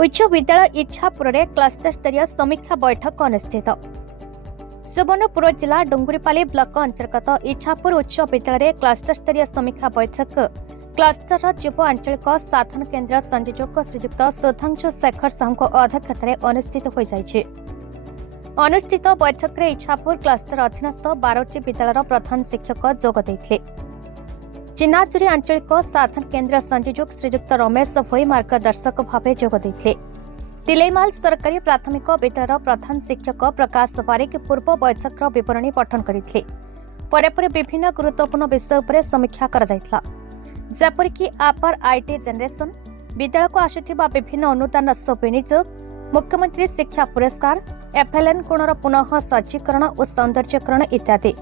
उच्च विद्यालय इच्छापुर में क्लस्टर स्तरीय समीक्षा बैठक अनुष्ठित। सुवर्णपुर जिला डुंगुरीपाली ब्लॉक अंतर्गत इच्छापुर उच्च विद्यालय क्लस्टर स्तरीय समीक्षा बैठक क्लस्टर युव आंचलिक साधन केन्द्र संयोजक श्रीजुक्त सुधांशु शेखर साहू अध्यक्षतार अनुष्ठित हो जाइछि। अनुष्ठित बैठक में इच्छापुर क्लस्टर अधीनस्थ 12टी विद्यालय प्रधान शिक्षक जोग देथिले। चिनाचुरी आंचलिक साधन केन्द्र संयोजक श्रीजुक्त रमेश भोई मार्गदर्शक भाव जोग देथिले। तिलेमाल सरकारी प्राथमिक विद्यालय प्रधान शिक्षक प्रकाश बारिक पूर्व बैठक विवरणी पठन करथिले। परे विभिन्न गुरुत्वपूर्ण विषय उपर समीक्षा करा जायथिला, जेपरिक आपर आईटी जेनरेशन, विद्यालय को आसुथिबा विभिन्न अनुदान विनियोग, मुख्यमंत्री शिक्षा पुरस्कार, एफएलएन गुणर पुनः सज्जीकरण और सौंदर्यकरण इत्यादि।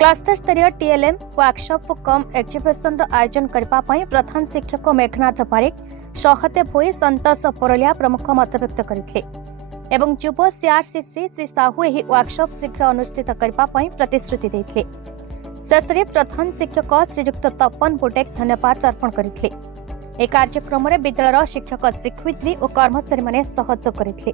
क्लस्टर स्तरीय टीएलएम वर्कशॉप कम एक्जिबिशन आयोजन करने प्रधान शिक्षक मेघनाथ बारिक, सहदेव भोई, संतोष पोरलिया प्रमुख मत व्यक्त करते एवं युव सीआरसी श्री साहू यह वर्कशॉप शीघ्र अनुष्ठित करने प्रतिश्रुति देते। शेष में प्रधान शिक्षक श्रीजुक्त तपन बुटेक धन्यवाद अर्पण करते। यह कार्यक्रम में विद्यालय शिक्षक शिक्षयित्री और कर्मचारी माने सहयोग करते।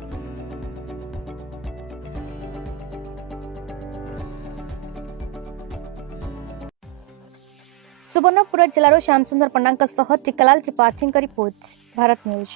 सुवर्णपुर जिलार श्यामसुंदर पंडा टिकालाल त्रिपाठी रिपोर्ट, भारत न्यूज।